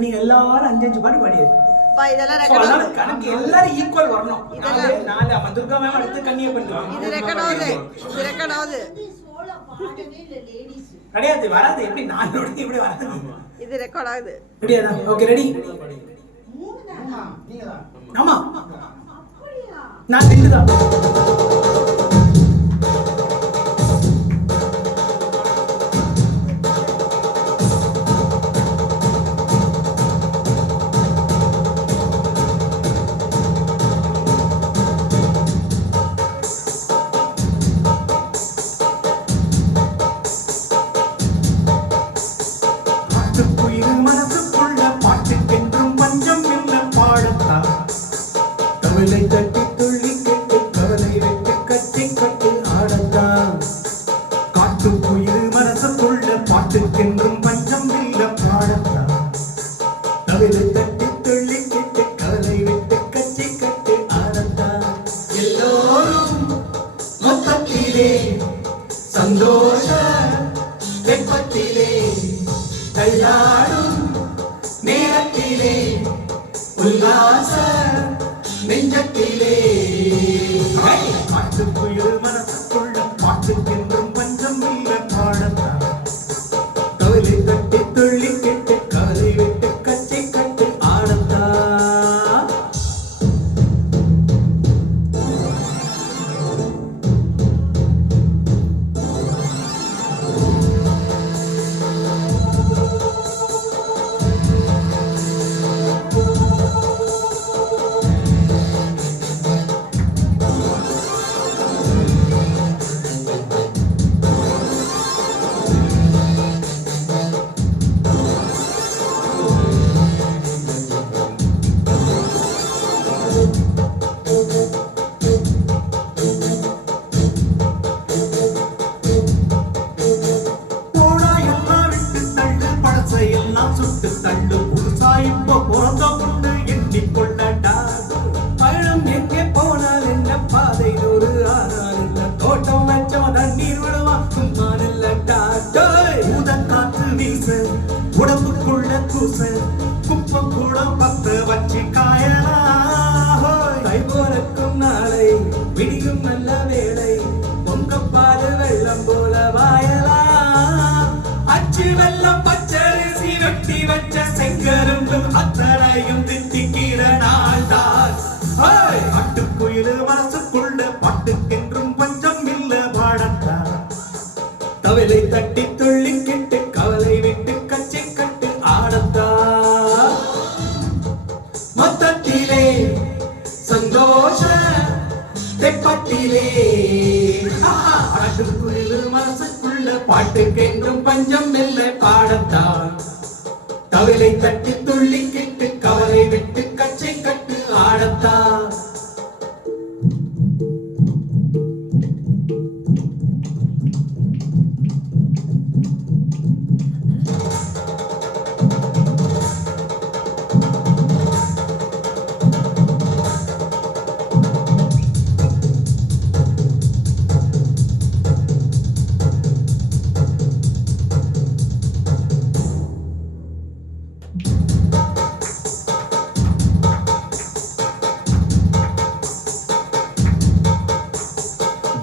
நீங்க எல்லாரும் 5 பாட்டு பாடியது இதெல்லாம் ரெக்கார்ட் கணக்கு எல்லாரும் ஈக்குவல் வரணும். இதெல்லாம் 4 அம்மா துர்கா மேம் அடுத்து கண்ணிய பண்ணுவாங்க. இது ரெக்கார்ட் ஆகுது கிடையாது வராது. எப்படி 4 ஓட இப்படி வராது. இது ரெக்கார்ட் ஆகுது. ரெடியா? Okay ready. 3 தானா? நீங்க தான். ஆமா. அப்படியே நான் 2 தான். பாட்டுக்கென்றும் பஞ்சம் இல்ல பாடத்தான் தவிர தட்டி துள்ளி கெட்டு கவலை விட்டு கச்சி கட்டு ஆடத்தான் எல்லோரும் மொத்தத்திலே சந்தோஷ வெப்பத்திலே தள்ளாடும் நேரத்திலே உல்லாச நெஞ்சத்திலே பாட்டுக்குயில் மனசுக்குள்ள பாட்டுக்கென்றும் பஞ்சம் இல்ல பாடத்தான் கவலை தட்டி துள்ளி கெட்டு கவலை விட்டு கச்சி கட்டு ஆடத்தா சுட்டு தள்ளு புதுசா இப்போ பிறந்த கொண்டு எண்ணிக்கொள்ளடா பயணம் எங்கே போனால் என்ன பாதை ஒரு ஆனால் இல்ல தோட்டம் வச்சவன் தண்ணீர் விடுவா சும்மா இல்லடா ஊதன் காத்து வீச உடம்புக்குள்ள கூச குப்பம் கூட பத்த வச்சு காயலா கை போறக்கும் நாளை விடியும் நல்ல வேளை பொங்கப்பாடு வெள்ளம் போல வாயலா அச்சு வெள்ளம் பச்சரிசி ரொட்டி வச்ச செங்கரும்பு அத்தனையும் தித்திக்கிற நாள்தான் அட்டுக்குயில் மனசுக்குள்ள பாட்டுக்கென்றும் பஞ்சம் இல்ல பாடத்தான் தவிலை தட்டி துள்ளி கெட்டு கவலை விட்டு கச்சி கட்டு ஆடத்தா மொத்தத்திலே சந்தோஷ தெப்பத்திலே அட்டுக்குயில் மனசுக்குள்ள பாட்டுக்கென்றும் பஞ்சம் இல்லை பாடத்தான் கவலை தட்டி துள்ளி கெட்டு கவலை விட்டு கச்சை கட்டு ஆடத்தா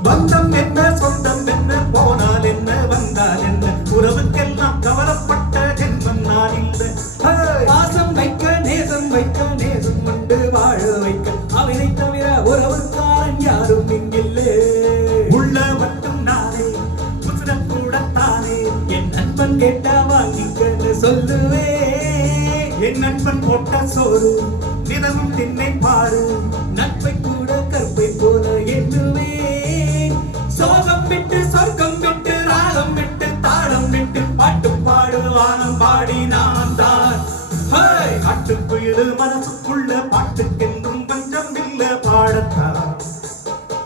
பந்தம் என்ன சொந்தம் என்ன போனால் என்ன வந்தால் என்ன உறவுக்கெல்லாம் கவலைப்பட்ட ஜென்மம் நான் இல்லை பாசம் வைக்க நேசம் கொண்டு வாழ வைக்க அவனை தவிர உறவுக்காரன் யாரும் இங்கில்லே உள்ள மட்டும் நானே புசுரம் கூடத்தானே என் நண்பன் கேட்டா வாங்கிக்கன்னு சொல்லுவே என் நண்பன் போட்ட சோறு தினமும் திண்ணை பாரு நட்பை கூட கற்பை போல எண்ணுவே சோகம் விட்டு சொர்க்கம் விட்டு ராகம் விட்டு தாளம் விட்டு பாட்டு பாடு வானம் பாடி நான் தான் காட்டுக்குயில் மனசுக்குள்ள பாட்டுக்கென்றும் பஞ்சம் இல்ல பாடத்தா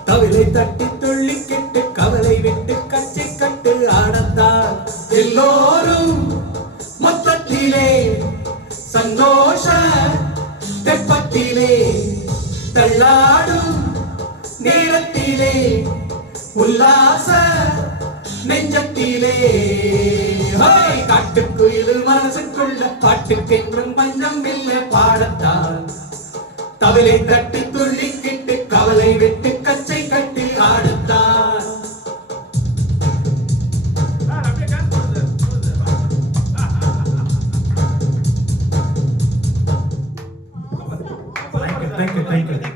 கவலை தட்டி துள்ளி கெட்டு கவலை விட்டு கச்சை கட்டு ஆடத்தா எல்லோரும் மொத்தத்திலே சந்தோஷ தெப்பத்திலே தள்ளாடும் நேரத்திலே உல்லாச நெஞ்சத்திலே காட்டுக்குயில் மனசுக்குள்ள பாட்டுக்கென்றும் பஞ்சம் இல்லை பாடத்தான் தவிலை தட்டி துள்ளிக்கிட்டு கவலை விட்டு கச்சை கட்டி ஆடத்தான் Thank you.